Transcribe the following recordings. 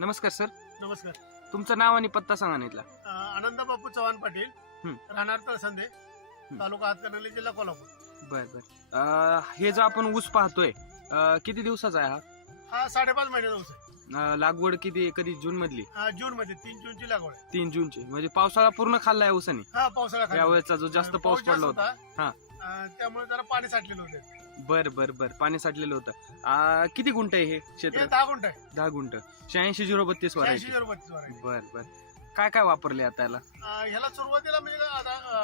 नमस्कार सर. नमस्कार. तुमचं नाव आणि पत्ता सांगा इथला. आनंद बापू चव्हाण पाटील. राहणार तळसंदे तालुका हातकर्णली जिल्हा कोल्हापूर. बर बर. हे जो आपण ऊस पाहतोय किती दिवसाचा आहे हा? साडेपाच महिन्याचा ऊस आहे. लागवड किती कधी जून मधली? जून मध्ये तीन जूनची लागवड आहे. तीन जूनची. म्हणजे पावसाळा पूर्ण खाल्लाय ऊसाने? हा पावसाळा. यावेळेचा जो जास्त पाऊस पडला होता. हा. त्यामुळे जरा पाणी साठलेलं होतं. बर बर बर. पाणी साठलेलं होतं. किती गुंठ आहे हे क्षेत्र? दहा गुंठ आहे. दहा गुंठ. शहाऐंशी झिरो बत्तीस हजार रुपयाची वर आहे. बर बर. काय काय वापरले आता याला? अ, ह्याला सुरुवातीला म्हणजे आता अ,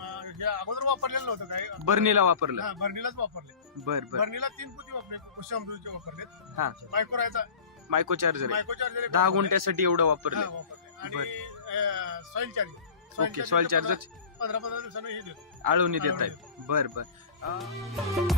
अ, हे अगोदर वापरलेलं नव्हतं काय? बर्नीला वापरलं. हा, भरणीलाच वापरले. बर बर. भरणीला तीन पुती वापरले अमृतचे वापरले हा. मायक्रोरायचा मायको चार्जर आहे. मायक्रो चार्जर दहा गुंठ्यासाठी एवढं वापरलं वापरले. आणि soil charger okay soil charger पंधरा पंधरा दिवसानं हे देतो. आळवणी देत आहेत. बर बर. अं,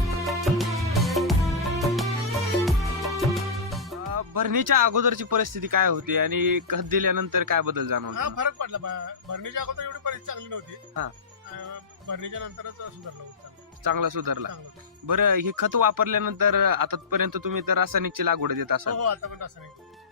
भरणीच्या अगोदरची परिस्थिती काय होती आणि खत दिल्यानंतर काय बदल हा जाणवला फरक पडला. बा- भरणीच्या अगोदर एवढी परिस्थिती चांगली नव्हती. हा. अं, भरणीच्या नंतरच सुधारलं होतं. चांगलं. चांगला सुधारला. चांगलं होतं. बरं हे खत वापरल्यानंतर आतापर्यंत तुम्ही तर रासायनिकची लागवड देत हो असाल. हो आता पण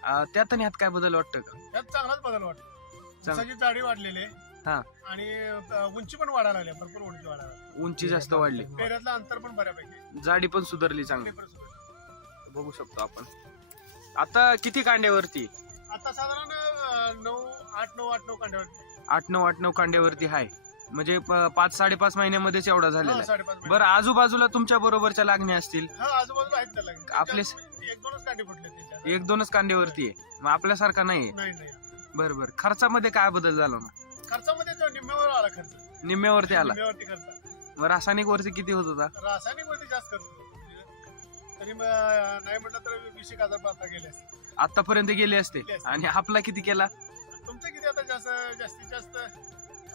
अं, त्यात आणि ह्यात काय बदल वाटतं का? त्यात चांगलाच बदल वाटतो जाडी वाढलेली आहे. हा. आणि अं, उंची पण वाढायला लागली भरपूर उंची वाढायला लागली. उंची जास्त वाढली. पेऱ्यातलं अंतर पण बऱ्यापैकी. जाडी पण सुधारली चांगली. बघू शकतो आपण. आता किती कांड्यावरती? आता साधारण अं, नऊ आठ नऊ आठ नऊ कांड्यावर आठ नऊ आठ नऊ कांड्यावरती आहे म्हणजे प- पाच साडेपाच महिन्यामध्येच एवढा झालेला हा, आहे. साडेपाच महिने. बरं आजूबाजूला तुमच्या बरोबरच्या लागण्या असतील? हा आजूबाजूला आहेत त्याला आपले- त्याच्यात एक दोनच कांडे फुटले त्याच्यात. एक दोनच कांड्यावरती आहे. मग आपल्यासारखा नाहीये नाही नाही. बरं बरं. खर्चामध्ये काय बदल झाला ना खर्चामध्ये जो निम्म्यावर आला खर्च. निम्म्यावरती आला. निम्म्यावरती खर्च. मग रासायनिक वरती किती होत होता? रासायनिक वरती जास्त करतो तरी मग नाही म्हटलं तर वीस एक हजार आता गेले असते आतापर्यंत गेले असते. आणि आपला किती केला? तुमचं किती आता जास्त जास्तीत जास्त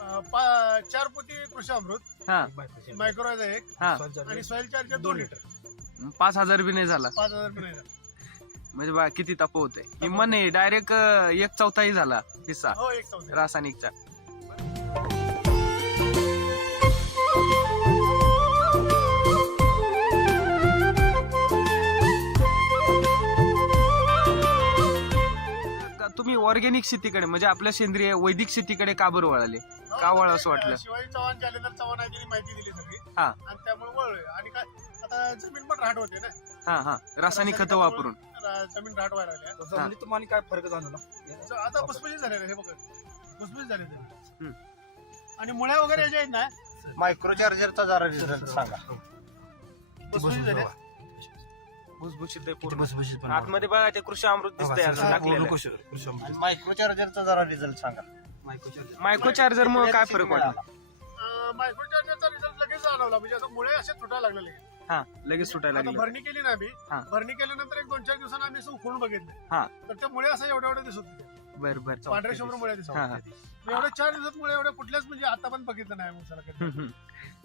अं, पा- चार पोती कृषी अमृत हा. मायक्रोरायझा एक हा. आणि सॉइल चार्जर दोन लिटर पाच हजार बी नाही झाला. पाच हजार रुपये नाही म्हणजे बा किती ताप होते किंमत नाही डायरेक्ट एक चौथाही झाला हिस्सा हो एक चौथा रासायनिकचा. ऑर्गॅनिक शेतीकडे म्हणजे आपल्या सेंद्रिय वैदिक शेतीकडे का बरं वळाले? का वळ असं वाटलं? शिवाजी चव्हाण जालेंदर चव्हाण आहे माहिती दिली सगळी. हा. आणि त्यामुळे वळलोय. आणि काय आता जमीन पण राहट होते ना. हा हा. रासायनिक खतं वापरून. रा- जमीन राहट व्हायला लागल्या. जमिनीत तुम्हाला काय फरक जाणवला? ज- आता भुसभुशीत झालेलं आहे, हे बघा. भुसभुशीत झाले हम्म. आणि मुळ्या वगैरे जे आहेत ना मायक्रो चार्जरचा जरा रिझल्ट सांगा. भुसभुशीत झाले. भुसभुशीत आहे पूर्ण. भुसभुशीत पण आतमध्ये बघा ते कृषी अमृत दिसतंय असं टाकलेलं आहे. मायक्रो चार्जरचा जरा रिझल्ट सांगा. मायक्रो चार्जर मुळे काय फरक वाटला? मायक्रोचार्जरचा रिझल्ट लगेच जाणवला. म्हणजे आता मुळे असे तुटायला लागलेले हा लगेच सुटायला आता लागले. भरणी केली ना आम्ही. हा. भरणी केल्यानंतर एक दोन चार दिवसांनी आम्ही असं उखळून बघितले. हा. तर त्या मुळे असं एवढ्या एवढ्या दिसत होते. बर बर. पांढऱ्या शंभर मुळे दिसत हा हा. एवढ्या चार दिवसात मुळे एवढ्या कुठल्याच म्हणजे आता पण बघितलं नाही ऊसाला कधी. हम्म, हम्म.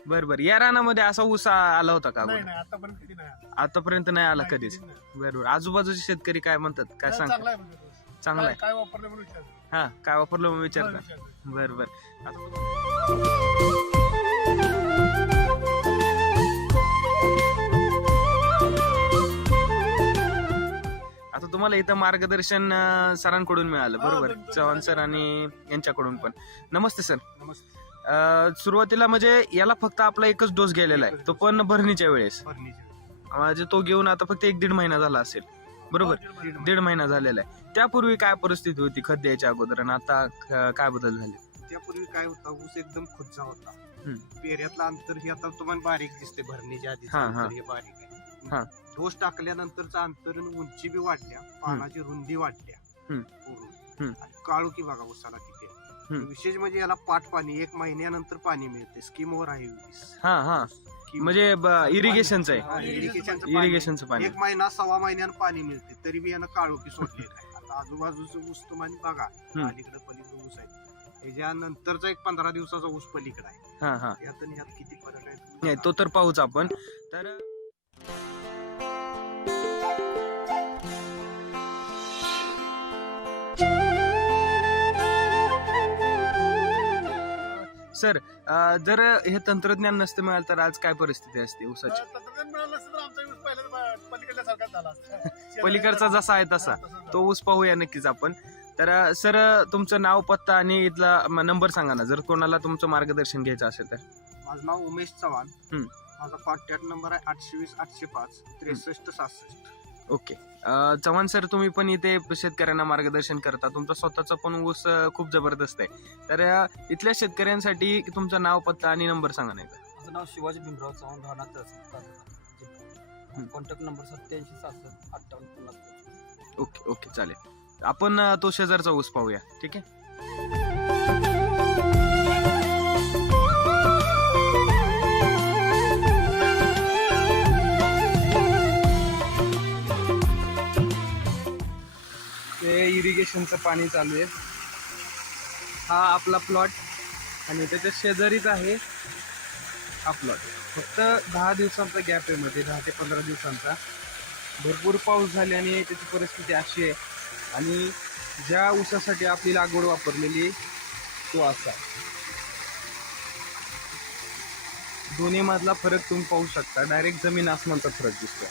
बर बर या रानामध्ये असा ऊस आला होता का नाही अगोदर? नाही नाही आला. आतापर्यंत नाही आला नाही, कधीच. नाही. बरोबर आजूबाजूचे शेतकरी काय म्हणतात? काय हा, सांग चांगला आहे म्हणजे तो. चांगला काय आहे. काय वापरलं म्हणून विचारतो हा काय वापरलं मग विचारता विचारतो. बर बर. आता- तुम्हाला इथं मार्गदर्शन अं, सरांकडून मिळालं. हा, बरोबर. चव्हाण सर. आणि यांच्याकडून पण. नमस्ते सर. नमस्ते. अं, सुरुवातीला म्हणजे याला फक्त आपला एकच डोस गेलेला आहे तो पण भरणीच्या वेळेस म्हणजे तो घेऊन आता फक्त एक दीड महिना झाला असेल बरोबर हो, दीड महिना. झालेला आहे त्यापूर्वी काय परिस्थिती होती खत द्यायच्या अगोदर आणि आता अं, काय बदल झाले त्यापूर्वी काय होता ऊस एकदम खुच्चा होता हम्म. पेऱ्यातलं अंतर हे आता तुम्हाला बारीक दिसते भरणीच्या आधी हा, हा. हे बारीक हा. आहे डोस टाकल्यानंतरचं अंतर आणि उंची बी वाढल्या पानाची रुंदी वाढल्या हम्म. हम्म. आणि काळोखी बघा. हम्म. विशेष म्हणजे याला पाट पाणी एक महिन्यानंतर पाणी मिळते. स्कीमवर आहे वीस. हा हा. म्हणजे इरिगेशनचं आहे. इरिगेशनचं पाणी. इरिगेशनचं पाणी. एक महिना सव्वा महिन्यानं पाणी मिळते. तरी बी यानं काळोखी सोडले नाही आता आजूबाजूचं ऊस तुम्हाला बघा. हम्म. अलीकडे पलीकडे ऊस आहे. त्याच्यानंतरचा एक पंधरा दिवसाचा ऊस पलीकडे आहे. हा हा. यात आणि यात किती फरक आहे? तुम्ही नाही तो तर पाहूच आपण. तर सर जर हे तंत्रज्ञान नसतं मिळालं तर आज काय परिस्थिती असते ऊसाची? तंत्रज्ञान मिळालं नसतं तर आमचा ऊस पहिल्या पलीकडे पिल्यासारखाच झाला असता. पलीकडचा जसा आहे तसा. तो ऊस पाहूया नक्कीच आपण. तर सर तुमचं नाव पत्ता आणि इथला नंबर सांगा ना. जर कोणाला तुमचं मार्गदर्शन घ्यायचं असेल तर. माझं नाव उमेश चव्हाण. माझा कॉन्टॅक्ट नंबर आहे आठशे वीस आठशे पाच त्रेसष्ट सहासष्ट ओके. अं, चव्हाण सर तुम्ही पण इथे शेतकऱ्यांना मार्गदर्शन करता. तुमचा स्वतःचा पण ऊस अं, खूप जबरदस्त आहे. तर अं, इथल्या शेतकऱ्यांसाठी तुमचं नाव पत्ता आणि नंबर सांगा नाही का? माझं नाव शिवाजी भीमराव चव्हाण राहणार तहसील कॉन्टॅक्ट नंबर सत्याऐंशी सहासष्ट अठ्ठावन्न पन्नास. ओके ओके चालेल. आपण अं, तो शेजारचा ऊस पाहूया. ठीक आहे? इरिगेशनचं पाणी चालू आहे. हा आपला प्लॉट आणि त्याच्या शेजारीच आहे हा प्लॉट फक्त दहा दिवसांचा गॅप आहे मध्ये दहा ते पंधरा दिवसांचा. भरपूर पाऊस झाल्याने त्याची परिस्थिती अशी आहे. आणि ज्या ऊसासाठी आपली लागवड वापरलेली तो असा दोन्ही मधला फरक तुम्ही पाहू शकता. डायरेक्ट जमीन आसमानचा फरक दिसतो